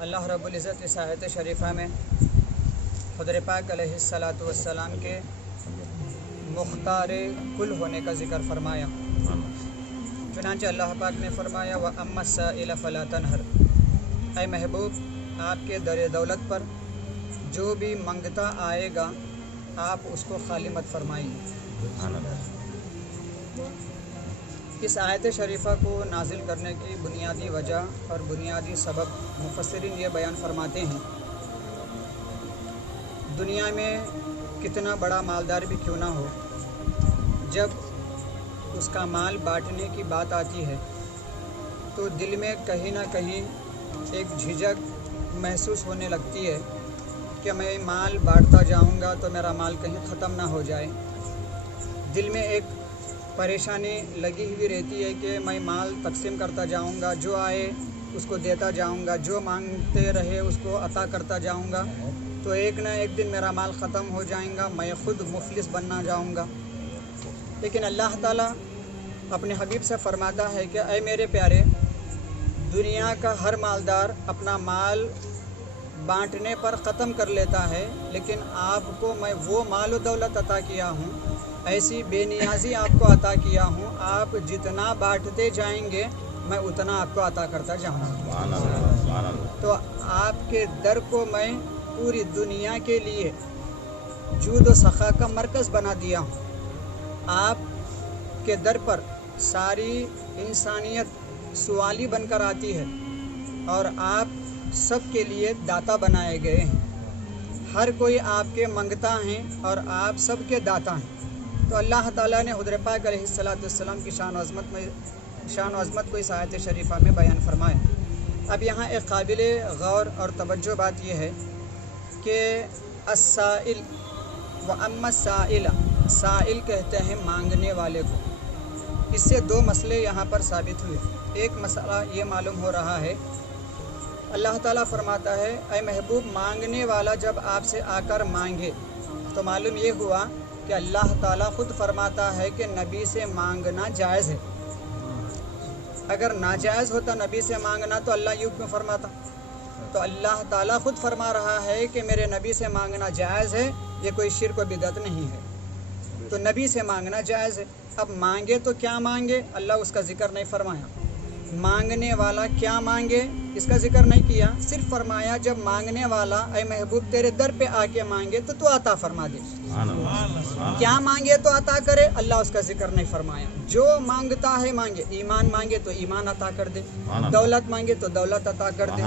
اللہ رب العزت اس آیت شریفہ میں حضرت پاک علیہ الصلاۃ والسلام کے مختار کل ہونے کا ذکر فرمایا۔ چنانچہ اللہ پاک نے فرمایا وَأَمَّا السَّائِلَ فَلَا تَنْهَرْ، اے محبوب آپ کے در دولت پر جو بھی منگتا آئے گا آپ اس کو خالی مت فرمائیے۔ اس آیت شریفہ کو نازل کرنے کی بنیادی وجہ اور بنیادی سبب مفسرین یہ بیان فرماتے ہیں، دنیا میں کتنا بڑا مالدار بھی کیوں نہ ہو، جب اس کا مال بانٹنے کی بات آتی ہے تو دل میں کہیں نہ کہیں ایک جھجک محسوس ہونے لگتی ہے کہ میں مال بانٹتا جاؤں گا تو میرا مال کہیں ختم نہ ہو جائے۔ دل میں ایک پریشانی لگی ہوئی رہتی ہے کہ میں مال تقسیم کرتا جاؤں گا، جو آئے اس کو دیتا جاؤں گا، جو مانگتے رہے اس کو عطا کرتا جاؤں گا، تو ایک نہ ایک دن میرا مال ختم ہو جائے گا، میں خود مفلس بننا جاؤں گا۔ لیکن اللہ تعالیٰ اپنے حبیب سے فرماتا ہے کہ اے میرے پیارے، دنیا کا ہر مالدار اپنا مال بانٹنے پر ختم کر لیتا ہے، لیکن آپ کو میں وہ مال و دولت عطا کیا ہوں، ایسی بے نیازی آپ کو عطا کیا ہوں، آپ جتنا بانٹتے جائیں گے میں اتنا آپ کو عطا کرتا جاؤں گا۔ تو آپ کے در کو میں پوری دنیا کے لیے جود و سخا کا مرکز بنا دیا ہوں۔ آپ کے در پر ساری انسانیت سوالی بن کر آتی ہے اور آپ سب کے لیے داتا بنائے گئے ہیں، ہر کوئی آپ کے منگتا ہیں اور آپ سب کے داتا ہیں۔ تو اللہ تعالیٰ نے حضرت پاک علیہ الصلاۃ والسلام کی شان و عظمت کو اس آیت شریفہ میں بیان فرمایا۔ اب یہاں ایک قابل غور اور توجہ بات یہ ہے کہ السائل وَأَمَّا السَّائِلَ، سائل کہتے ہیں مانگنے والے کو۔ اس سے دو مسئلے یہاں پر ثابت ہوئے۔ ایک مسئلہ یہ معلوم ہو رہا ہے، اللہ تعالیٰ فرماتا ہے اے محبوب مانگنے والا جب آپ سے آ کر مانگے، تو معلوم یہ ہوا کہ اللہ تعالیٰ خود فرماتا ہے کہ نبی سے مانگنا جائز ہے۔ اگر ناجائز ہوتا نبی سے مانگنا تو اللہ یوں کیوں فرماتا؟ تو اللہ تعالیٰ خود فرما رہا ہے کہ میرے نبی سے مانگنا جائز ہے، یہ کوئی شرک و بدعت نہیں ہے، تو نبی سے مانگنا جائز ہے۔ اب مانگے تو کیا مانگے، اللہ اس کا ذکر نہیں فرمایا۔ مانگنے والا کیا مانگے اس کا ذکر نہیں کیا، صرف فرمایا جب مانگنے والا اے محبوب تیرے در پہ آ کے مانگے تو تو عطا فرما دے۔ کیا مانگے تو عطا کرے، اللہ اس کا ذکر نہیں فرمایا۔ جو مانگتا ہے مانگے، ایمان مانگے تو ایمان عطا کر دے، دولت مانگے تو دولت عطا کر دے،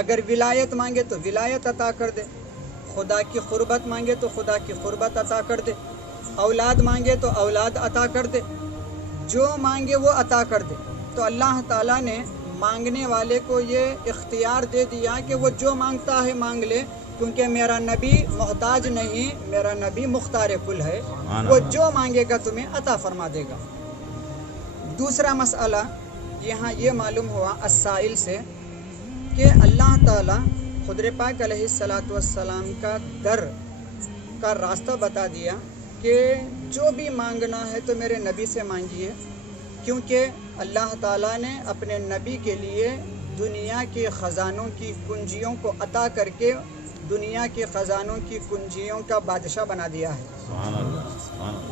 اگر ولایت مانگے تو ولایت عطا کر دے، خدا کی قربت مانگے تو خدا کی قربت عطا کر دے، اولاد مانگے تو اولاد عطا کر دے، جو مانگے وہ عطا کر دے۔ تو اللہ تعالیٰ نے مانگنے والے کو یہ اختیار دے دیا کہ وہ جو مانگتا ہے مانگ لے، کیونکہ میرا نبی محتاج نہیں، میرا نبی مختار کل ہے، وہ جو مانگے گا تمہیں عطا فرما دے گا۔ دوسرا مسئلہ یہاں یہ معلوم ہوا السائل سے کہ اللہ تعالیٰ حضرت پاک علیہ الصلاۃ والسلام کا در کا راستہ بتا دیا کہ جو بھی مانگنا ہے تو میرے نبی سے مانگیے، کیونکہ اللہ تعالیٰ نے اپنے نبی کے لیے دنیا کے خزانوں کی کنجیوں کو عطا کر کے دنیا کے خزانوں کی کنجیوں کا بادشاہ بنا دیا ہے،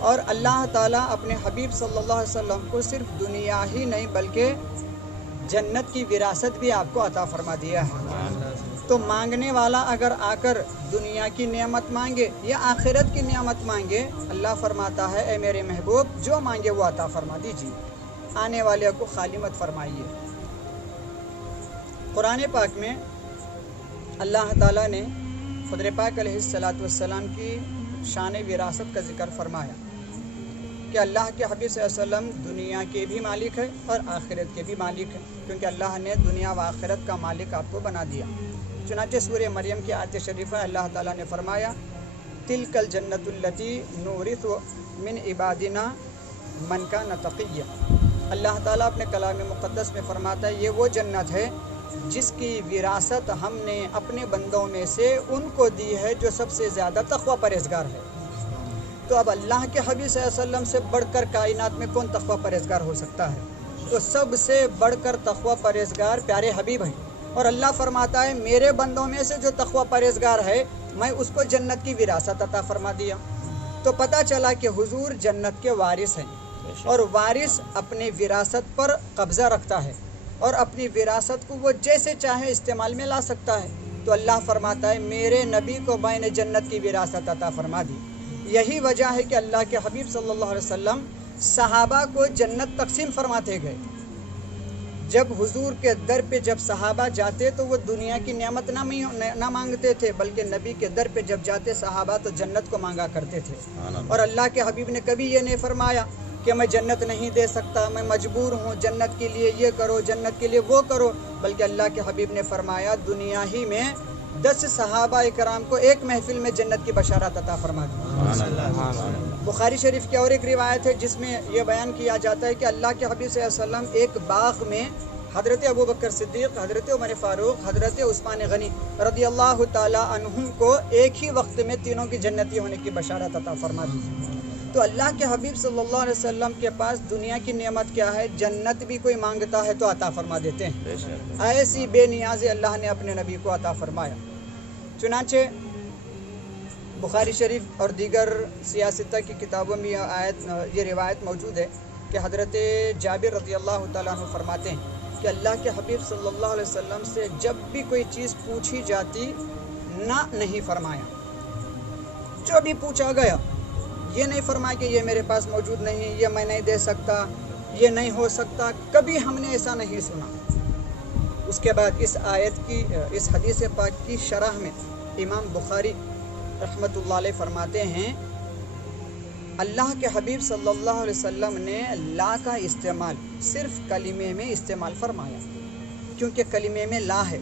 اور اللہ تعالیٰ اپنے حبیب صلی اللہ علیہ وسلم کو صرف دنیا ہی نہیں بلکہ جنت کی وراثت بھی آپ کو عطا فرما دیا ہے۔ تو مانگنے والا اگر آ کر دنیا کی نعمت مانگے یا آخرت کی نعمت مانگے، اللہ فرماتا ہے اے میرے محبوب جو مانگے وہ عطا فرما دیجیے، آنے والے کو خالی مت فرمائیے۔ قرآن پاک میں اللہ تعالیٰ نے حضرت پاک علیہ الصلاۃ والسلام کی شان وراثت کا ذکر فرمایا کہ اللہ کے حبیب صلی اللہ علیہ وسلم دنیا کے بھی مالک ہے اور آخرت کے بھی مالک ہے، کیونکہ اللہ نے دنیا و آخرت کا مالک آپ کو بنا دیا۔ چنانچہ سورہ مریم کی آیت شریفہ اللہ تعالیٰ نے فرمایا تلک الجنت التی نورث من عبادنا من کان تقیا۔ اللہ تعالیٰ اپنے کلام مقدس میں فرماتا ہے یہ وہ جنت ہے جس کی وراثت ہم نے اپنے بندوں میں سے ان کو دی ہے جو سب سے زیادہ تقوی پرہیزگار ہے۔ تو اب اللہ کے حبیب صلی اللہ علیہ وسلم سے بڑھ کر کائنات میں کون تقوی پرہیزگار ہو سکتا ہے؟ تو سب سے بڑھ کر تقوی پرہیزگار پیارے حبیب ہیں، اور اللہ فرماتا ہے میرے بندوں میں سے جو تقوی پرہیزگار ہے میں اس کو جنت کی وراثت عطا فرما دیا۔ تو پتہ چلا کہ حضور جنت کے وارث ہیں، اور وارث اپنی وراثت پر قبضہ رکھتا ہے اور اپنی وراثت کو وہ جیسے چاہے استعمال میں لا سکتا ہے۔ تو اللہ فرماتا ہے میرے نبی کو میں نے جنت کی وراثت عطا فرما دی۔ یہی وجہ ہے کہ اللہ کے حبیب صلی اللہ علیہ وسلم صحابہ کو جنت تقسیم فرماتے گئے۔ جب حضور کے در پہ جب صحابہ جاتے تو وہ دنیا کی نعمت نہ مانگتے تھے، بلکہ نبی کے در پہ جب جاتے صحابہ تو جنت کو مانگا کرتے تھے۔ اور اللہ کے حبیب نے کبھی یہ نہیں فرمایا کہ میں جنت نہیں دے سکتا، میں مجبور ہوں، جنت کے لیے یہ کرو، جنت کے لیے وہ کرو، بلکہ اللہ کے حبیب نے فرمایا دنیا ہی میں 10 صحابہ کرام کو ایک محفل میں جنت کی بشارت عطا فرما دی۔ بخاری شریف کی اور ایک روایت ہے جس میں یہ بیان کیا جاتا ہے کہ اللہ کے حبیب صلی اللہ علیہ وسلم ایک باغ میں حضرت ابوبکر صدیق، حضرت عمر فاروق، حضرت عثمان غنی رضی اللہ تعالی عنہم کو ایک ہی وقت میں تینوں کی جنتی ہونے کی بشارت عطا فرما دی۔ تو اللہ کے حبیب صلی اللہ علیہ وسلم کے پاس دنیا کی نعمت کیا ہے؟ جنت بھی کوئی مانگتا ہے تو عطا فرما دیتے ہیں۔ ایسی بے نیازی اللہ نے اپنے نبی کو عطا فرمایا۔ چنانچہ بخاری شریف اور دیگر سیاستہ کی کتابوں میں یہ روایت موجود ہے کہ حضرت جابر رضی اللہ تعالیٰ عنہ فرماتے ہیں کہ اللہ کے حبیب صلی اللہ علیہ وسلم سے جب بھی کوئی چیز پوچھی جاتی نہ نہیں فرمایا، جو بھی پوچھا گیا یہ نہیں فرمایا کہ یہ میرے پاس موجود نہیں، یہ میں نہیں دے سکتا، یہ نہیں ہو سکتا، کبھی ہم نے ایسا نہیں سنا۔ اس کے بعد اس آیت کی، اس حدیث پاک کی شرح میں امام بخاری رحمۃ اللہ علیہ فرماتے ہیں اللہ کے حبیب صلی اللہ علیہ وسلم نے لا کا استعمال صرف کلمے میں استعمال فرمایا، کیونکہ کلمے میں لا ہے،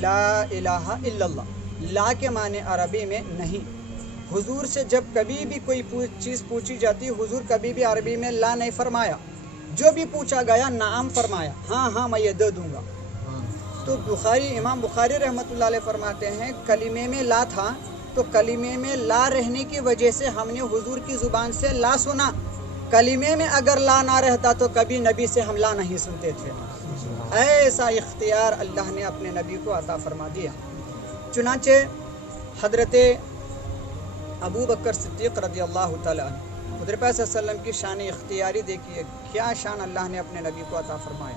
لا الہ الا اللہ، لا کے معنی عربی میں نہیں۔ حضور سے جب کبھی بھی کوئی چیز پوچھی جاتی حضور کبھی بھی عربی میں لا نہیں فرمایا، جو بھی پوچھا گیا نعم فرمایا، ہاں میں یہ دے دوں گا۔ تو امام بخاری رحمۃ اللہ علیہ فرماتے ہیں کلمے میں لا تھا، تو کلمے میں لا رہنے کی وجہ سے ہم نے حضور کی زبان سے لا سنا، کلمے میں اگر لا نہ رہتا تو کبھی نبی سے ہم لا نہیں سنتے تھے۔ ایسا اختیار اللہ نے اپنے نبی کو عطا فرما دیا۔ چنانچہ حضرت ابو بکر صدیق رضی اللہ تعالیٰ عنہ، حضور پاک صلی اللہ علیہ وسلم کی شان اختیاری دیکھیے، کیا شان اللہ نے اپنے نبی کو عطا فرمایا۔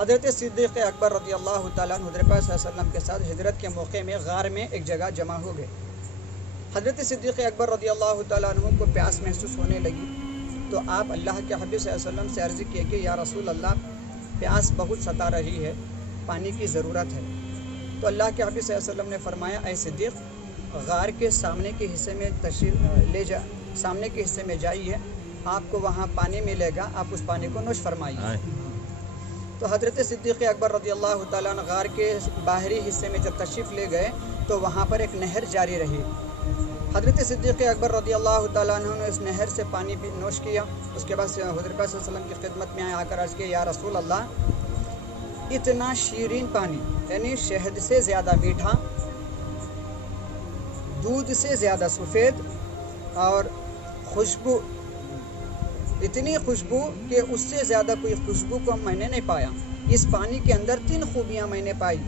حضرت صدیق اکبر رضی اللہ تعالیٰ عنہ حضور پاک صلی اللہ علیہ وسلم کے ساتھ ہجرت کے موقع میں غار میں ایک جگہ جمع ہو گئے۔ حضرت صدیق اکبر رضی اللہ تعالیٰ عنہ کو پیاس محسوس ہونے لگی، تو آپ اللہ کے حبیب صلی اللہ علیہ وسلم سے عرض کیے کہ یا رسول اللہ پیاس بہت ستا رہی ہے، پانی کی ضرورت ہے۔ تو اللہ کے حبیب صلی اللہ علیہ وسلم نے فرمایا اے صدیق غار کے سامنے کے حصے میں سامنے کے حصے میں جائیے، آپ کو وہاں پانی ملے گا، آپ اس پانی کو نوش فرمائیے۔ تو حضرت صدیق اکبر رضی اللہ تعالیٰ عنہ غار کے باہری حصے میں جب تشریف لے گئے تو وہاں پر ایک نہر جاری رہی۔ حضرت صدیق اکبر رضی اللہ تعالیٰ عنہ نے اس نہر سے پانی بھی نوش کیا۔ اس کے بعد حضرت صلی اللہ علیہ وسلم کی خدمت میں آ کر عرض کیا یا رسول اللہ اتنا شیرین پانی، یعنی شہد سے زیادہ میٹھا، دودھ سے زیادہ سفید اور خوشبو، اتنی خوشبو کہ اس سے زیادہ کوئی خوشبو کو میں نے نہیں پایا، اس پانی کے اندر 3 خوبیاں میں نے پائی۔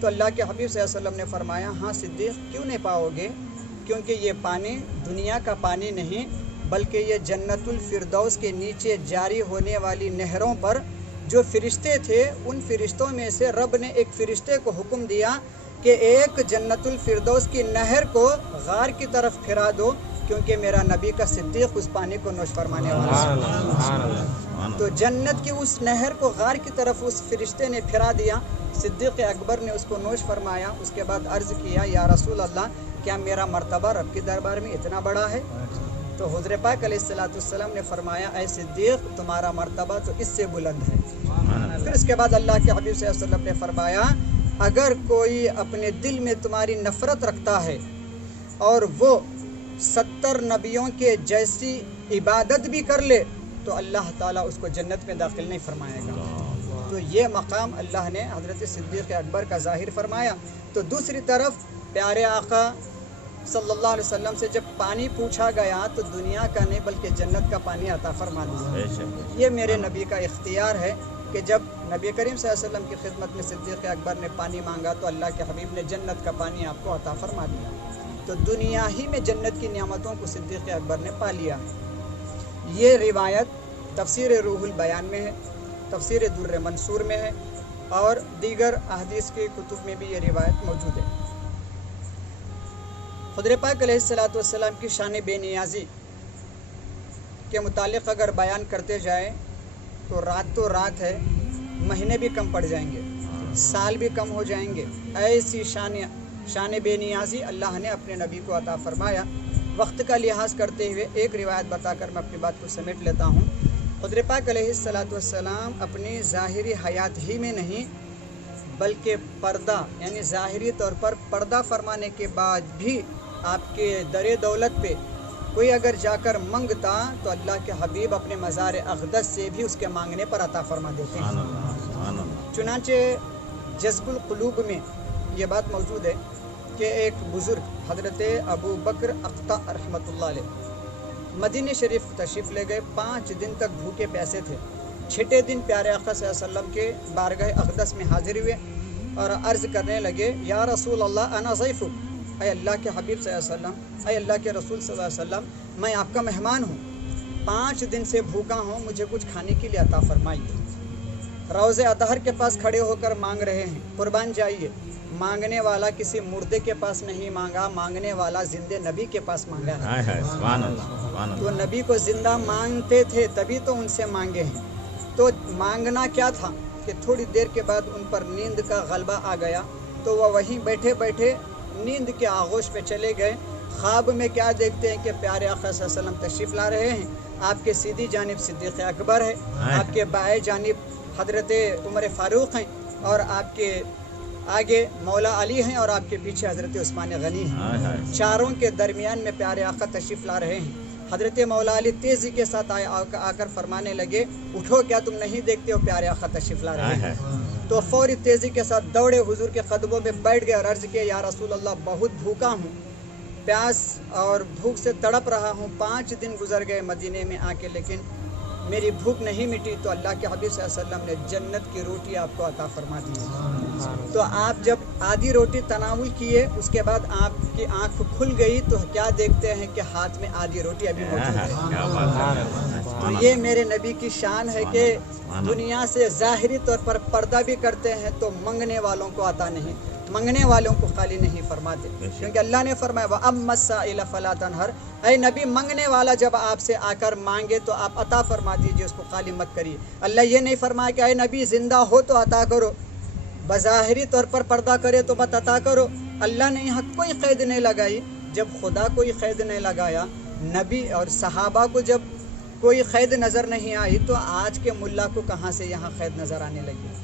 تو اللہ کے حبیب صلی اللہ علیہ وسلم نے فرمایا ہاں صدیق کیوں نہیں پاؤ گے، کیونکہ یہ پانی دنیا کا پانی نہیں بلکہ یہ جنت الفردوس کے نیچے جاری ہونے والی نہروں پر جو فرشتے تھے ان فرشتوں میں سے رب نے ایک فرشتے کو حکم دیا کہ ایک جنت الفردوس کی نہر کو غار کی طرف پھرا دو، کیونکہ میرا نبی کا صدیق اس پانی کو نوش فرمانے والا ہے۔ تو جنت کی اس نہر کو غار کی طرف اس فرشتے نے پھرا دیا، صدیق اکبر نے اس کو نوش فرمایا۔ اس کے بعد عرض کیا یا رسول اللہ کیا میرا مرتبہ رب کے دربار میں اتنا بڑا ہے؟ تو حضور پاک علیہ السلام نے فرمایا اے صدیق تمہارا مرتبہ تو اس سے بلند ہے۔ پھر اس کے بعد اللہ کے حبیب صلی اللہ علیہ وسلم نے فرمایا اگر کوئی اپنے دل میں تمہاری نفرت رکھتا ہے اور وہ 70 نبیوں کے جیسی عبادت بھی کر لے تو اللہ تعالیٰ اس کو جنت میں داخل نہیں فرمائے گا۔ تو یہ مقام اللہ نے حضرت صدیق اکبر کا ظاہر فرمایا۔ تو دوسری طرف پیارے آقا صلی اللہ علیہ وسلم سے جب پانی پوچھا گیا تو دنیا کا نہیں بلکہ جنت کا پانی عطا فرما دیا۔ یہ میرے نبی کا اختیار ہے کہ جب نبی کریم صلی اللہ علیہ وسلم کی خدمت میں صدیق اکبر نے پانی مانگا تو اللہ کے حبیب نے جنت کا پانی آپ کو عطا فرما دیا. تو دنیا ہی میں جنت کی نعمتوں کو صدیق اکبر نے پا لیا. یہ روایت تفسیر روح البیان میں ہے، تفسیر در منصور میں ہے، اور دیگر احادیث کے کتب میں بھی یہ روایت موجود ہے. حضور پاک علیہ الصلوۃ والسلام کی شان بے نیازی کے متعلق اگر بیان کرتے جائیں تو رات ہے، مہینے بھی کم پڑ جائیں گے، سال بھی کم ہو جائیں گے. ایسی شان بے نیازی اللہ نے اپنے نبی کو عطا فرمایا. وقت کا لحاظ کرتے ہوئے ایک روایت بتا کر میں اپنی بات کو سمیٹ لیتا ہوں. حضور پاک علیہ الصلوۃ والسلام اپنی ظاہری حیات ہی میں نہیں بلکہ پردہ یعنی ظاہری طور پر پردہ فرمانے کے بعد بھی آپ کے در دولت پہ کوئی اگر جا کر منگتا تو اللہ کے حبیب اپنے مزار اقدس سے بھی اس کے مانگنے پر عطا فرما دیتے ہیں. چنانچہ جذب القلوب میں یہ بات موجود ہے کہ ایک بزرگ حضرت ابو بکر اقطع رحمۃ اللہ علیہ مدینہ شریف تشریف لے گئے. 5 دن تک بھوکے پیاسے تھے. 6 دن پیارے آقا صلی اللہ علیہ وسلم کے بارگاہ اقدس میں حاضر ہوئے اور عرض کرنے لگے، یا رسول اللہ انا ضیف، اے اللہ کے حبیب صلی اللہ علیہ وسلم، اے اللہ کے رسول صلی اللہ علیہ وسلم، میں آپ کا مہمان ہوں، 5 دن سے بھوکا ہوں، مجھے کچھ کھانے کے لیے عطا فرمائیے. روضہ اطہر کے پاس کھڑے ہو کر مانگ رہے ہیں. قربان جائیے، مانگنے والا کسی مردے کے پاس نہیں مانگا، مانگنے والا زندے نبی کے پاس مانگا ہے. تو نبی کو زندہ مانگتے تھے تبھی تو ان سے مانگے ہیں. تو مانگنا کیا تھا کہ تھوڑی دیر کے بعد ان پر نیند کا غلبہ آ گیا تو وہ وہیں بیٹھے بیٹھے نیند کے آغوش پہ چلے گئے. خواب میں کیا دیکھتے ہیں کہ پیارے آقا صلی اللہ علیہ وسلم تشریف لا رہے ہیں. آپ کے سیدھی جانب صدیق اکبر ہے، آپ کے بائیں جانب حضرت عمر فاروق ہیں، اور آپ کے آگے مولا علی ہیں، اور آپ کے پیچھے حضرت عثمان غنی ہیں. چاروں کے درمیان میں پیارے آقا تشریف لا رہے ہیں. حضرت مولا علی تیزی کے ساتھ آ کر فرمانے لگے، اٹھو، کیا تم نہیں دیکھتے ہو پیارے آقا تشریف لا رہے ہیں؟ تو فوری تیزی کے ساتھ دوڑے حضور کے قدموں میں بیٹھ گئے اور عرض کیا، یا رسول اللہ، بہت بھوکا ہوں، پیاس اور بھوک سے تڑپ رہا ہوں. 5 دن گزر گئے مدینے میں آ کے لیکن میری بھوک نہیں مٹی. تو اللہ کے حبیب صلی اللہ علیہ وسلم نے جنت کی روٹی آپ کو عطا فرما دی. تو آپ جب آدھی روٹی تناول کیے اس کے بعد آپ کی آنکھ کھل گئی تو کیا دیکھتے ہیں کہ ہاتھ میں آدھی روٹی ابھی موجود ہے. تو یہ میرے نبی کی شان ہے کہ دنیا سے ظاہری طور پر پردہ بھی کرتے ہیں تو منگنے والوں کو عطا نہیں، منگنے والوں کو خالی نہیں فرماتے. کیونکہ اللہ نے فرمایا وَأَمَّا السَّائِلَ فَلَا تَنْهَرْ، اے نبی منگنے والا جب آپ سے آ کر مانگے تو آپ عطا فرما دیجیے، اس کو خالی مت کریے. اللہ یہ نہیں فرمایا کہ اے نبی زندہ ہو تو عطا کرو، بظاہری طور پر پردہ کرے تو مت عطا کرو. اللہ نے یہاں کوئی قید نہیں لگائی. جب خدا کوئی قید نہیں لگایا، نبی اور صحابہ کو جب کوئی قید نظر نہیں آئی تو آج کے ملا کو کہاں سے یہاں قید نظر آنے لگی؟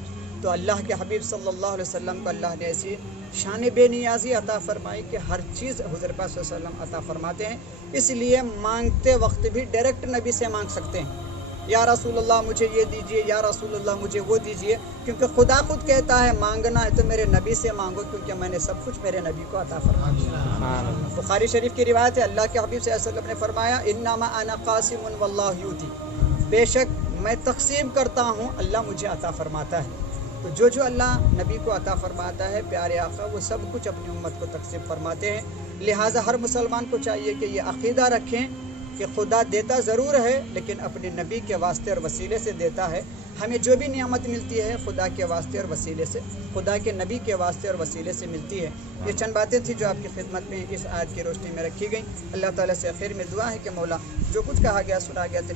تو اللہ کے حبیب صلی اللہ علیہ وسلم کو اللہ نے ایسی شان بے نیازی عطا فرمائی کہ ہر چیز حضور پاک صلی اللہ علیہ وسلم عطا فرماتے ہیں. اس لیے مانگتے وقت بھی ڈائریکٹ نبی سے مانگ سکتے ہیں، یا رسول اللہ مجھے یہ دیجئے، یا رسول اللہ مجھے وہ دیجئے، کیونکہ خدا خود کہتا ہے مانگنا ہے تو میرے نبی سے مانگو، کیونکہ میں نے سب کچھ میرے نبی کو عطا فرما دیا. بخاری شریف کی روایت ہے، اللہ کے حبیب صلی اللہ علیہ وسلم نے فرمایا، انما انا قاسم واللہ یؤتی، بے شک میں تقسیم کرتا ہوں، اللہ مجھے عطا فرماتا ہے. تو جو اللہ نبی کو عطا فرماتا ہے پیارے آقا وہ سب کچھ اپنی امت کو تقسیم فرماتے ہیں. لہٰذا ہر مسلمان کو چاہیے کہ یہ عقیدہ رکھیں کہ خدا دیتا ضرور ہے لیکن اپنے نبی کے واسطے اور وسیلے سے دیتا ہے. ہمیں جو بھی نعمت ملتی ہے خدا کے واسطے اور وسیلے سے، خدا کے نبی کے واسطے اور وسیلے سے ملتی ہے. یہ چند باتیں تھیں جو آپ کی خدمت میں اس آیت کی روشنی میں رکھی گئیں. اللہ تعالیٰ سے آخر میں دعا ہے کہ مولا جو کچھ کہا گیا سنا گیا